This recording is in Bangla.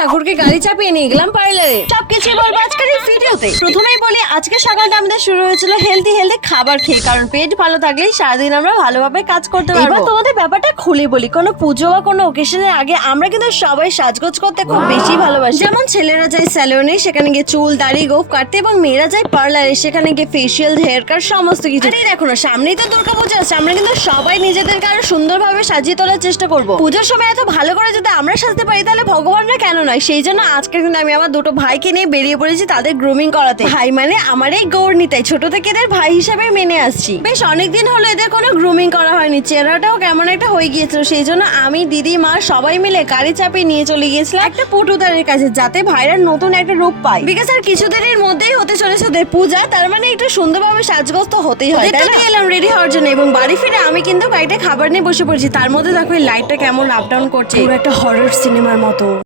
ঠাকুরকে গাড়ি চাপিয়ে নিয়ে গেলাম পার্লারে। সবকিছু বলবো আজকের এই ভিডিওতে। প্রথমেই বলি আজকে সকালটা আমাদের শুরু হয়েছিল হেলদি খাবার খেয়ে, কারণ পেট ভালো থাকলেই সারাদিন আমরা ভালোভাবে কাজ করতে পারবো। এবার তোমাদের ব্যাপারটা খুলে বলি, কোনো পুজো বা কোনো ওকেশনের আগে আমরা কিন্তু সবাই সাজগোজ করতে খুব বেশি ভালোবাসি। যেমন ছেলেরা যায় স্যালনে, সেখানে গিয়ে চুল দাড়ি গোফ কাটতে, এবং মেয়েরা যায় পার্লারে, সেখানে গিয়ে ফেসিয়াল হেয়ার কাট সমস্ত কিছু। আরে দেখো না, সামনেই তো দুর্গাপূজা আছে, আমরা কিন্তু সবাই নিজেদেরকে আরো সুন্দরভাবে সাজিয়ে তোলার চেষ্টা করবো। পুজোর সময় এত ভালো করে যদি আমরা সাজতে পারি তাহলে ভগবানরা কেন নয়। সেই জন্য আজকে কিন্তু আমি আমার দুটো ভাইকে নিয়ে বেরিয়ে পড়েছি তাদের গ্রুমিং করাতে। ভাই মানে আমার এই গৌরনীতাই, ছোট থেকে এদের ভাই হিসাবে মেনে আসছি। বেশ অনেকদিন হলো এদের কোনো গ্রুমিং করা হয়নি, চেহারাটাও কেমন একটা হয়ে গিয়েছিল। সেই জন্য আমি, দিদি, মা সবাই মিলে গাড়ি চাপিয়ে নিয়ে চলে গিয়েছিলাম একটা পটুদারের কাছে, যাতে ভাইরা নতুন একটা রূপ পায়। বিকজ আর কিছুদিনের মধ্যেই হতে চলেছে ওদের পূজা, তার মানে একটু সুন্দরভাবে সাজগোজ হতেই হয়। এলাম রেডি হওয়ার জন্য, এবং বাড়ি ফিরে আমি কিন্তু গাড়িতে খাবার নিয়ে বসে পড়েছি। তার মধ্যে দেখো এই লাইটটা কেমন আপ ডাউন করছে, পুরো একটা হরর সিনেমার মতো।